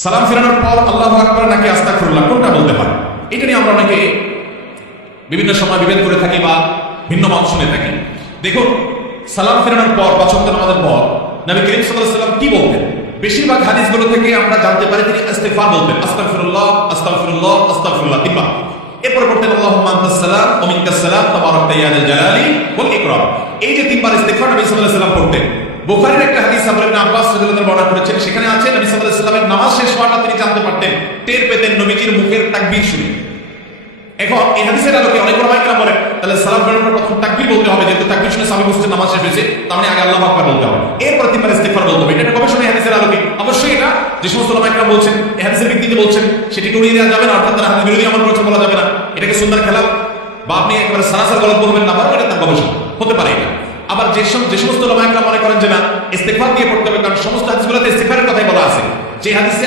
সালাম ফেরানোর পর আল্লাহু আকবার নাকি আস্তাগফিরুল্লাহ, কোনটা বলতে হয়? এটা নিয়ে আমরা অনেকে বিভিন্ন সময় বিভেদ করে থাকি বা ভিন্ন মত শুনে থাকি। দেখুন, সালাম ফেরানোর পর বা ওয়াক্ত নামাজের পর নবী করিম সাল্লাল্লাহু আলাইহি ওয়াসাল্লাম কি বলতেন? বেশিরভাগ হাদিসগুলো থেকে আমরা জানতে পারি তিনি ইস্তিগফার বলতেন, আস্তাগফিরুল্লাহ আস্তাগফিরুল্লাহ আস্তাগফিরুল্লাহ তিনবার। এরপর বলতেন আল্লাহুম্মা আনতাস সালাম ওয়া মিনকাস সালাম তাবারাকতা ইয়া যাল জালালি ওয়াল ইকরাম। এই যে তিনবার ইস্তিগফার নবী সাল্লাল্লাহু আলাইহি ওয়াসাল্লাম করতেন। বুখারীর একটা হাদিস আবু ইবনে আব্বাস রাদিয়াল্লাহু আনহু বর্ণনা করেছেন, সেখানে আছে নবী সাল্লাল্লাহু আলাইহি ওয়াসাল্লামের নামাজ শেষ হওয়াটা তিনি জানতে পারতেন, টের পেতেন নবীজির মুখের তাকবীর শুনে। এখন এই হাদিসের আলোকে অনেক ওলামায়ে কেরাম বলেন তাহলে সালাম ফেরানোর পর প্রথম তাকবীর বলতে হবে, যেহেতু তাকবীর শুনে সাহাবী বুঝতে নামাজ শেষ হয়েছে, তার মানে আগে আল্লাহু আকবার বলতে হবে, এরপর তিনবার ইস্তিগফার বলতে হবে। এটা গবেষণা হাদিসের আলোকে অবশ্যই এটা যে সমস্ত ওলামায়ে কেরাম বলছেন এই হাদিসের ভিত্তিতে বলছেন সেটিকে উড়িয়ে দেওয়া যাবে না, অর্থাৎ তারা হাদিস বিরোধী আমল করেছে বলা যাবে না, এটাকে সুন্নাহর খেলাফ বা আপনি একেবারে সারাসার গলত বলবেন না, এটা তার গবেষণা হতে পারে। এটা আবার যে সমস্ত ওলামায়ে কেরাম মনে করেন যে না ইস্তিগফার দিয়ে পড়তে হবে, কারণ সমস্ত হাদিসগুলোতে ইস্তিগফারের কথাই বলা আছে। যে হাদিসে